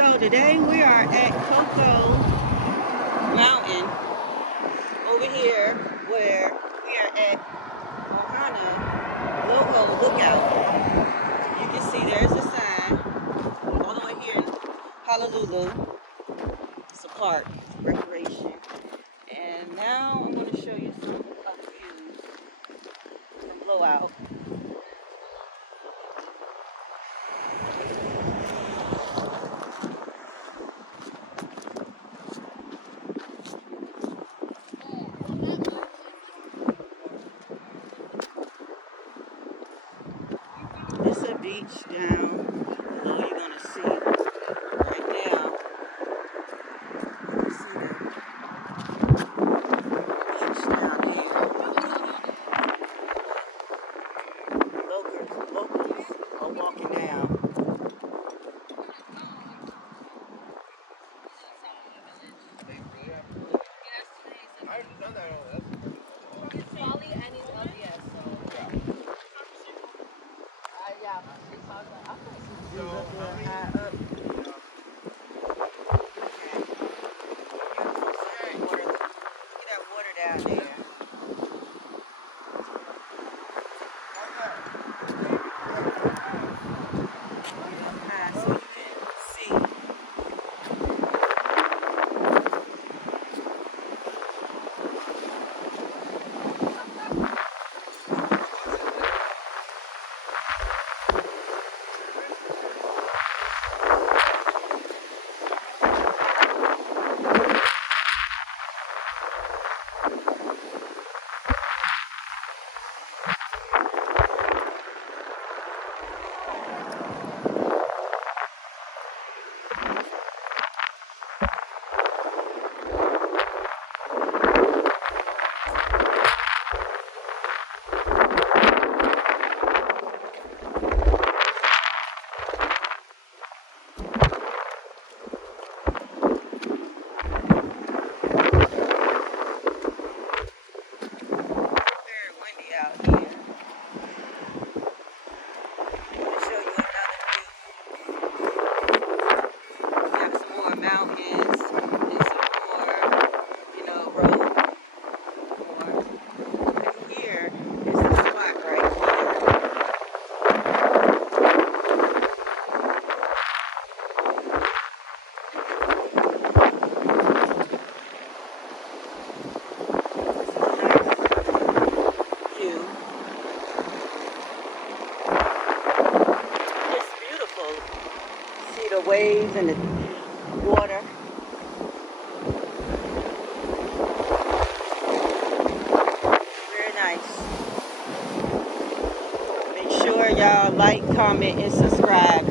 So today we are at Cocoa Mountain over here where we are at Halona Blowhole Lookout. You can see there's a sign all the way here in Honolulu. It's a park, recreation. And now I'm going to show you some of the views from Blowout. It's a beach down below. You're going to see right now. You see the beach down here. Locals are walking down. Down there. So you can see. Out here. I'm going to show you another view. We have some more mountains and some more, road. And here is the spot right here. See the waves and the water. Very nice. Make sure y'all like, comment, and subscribe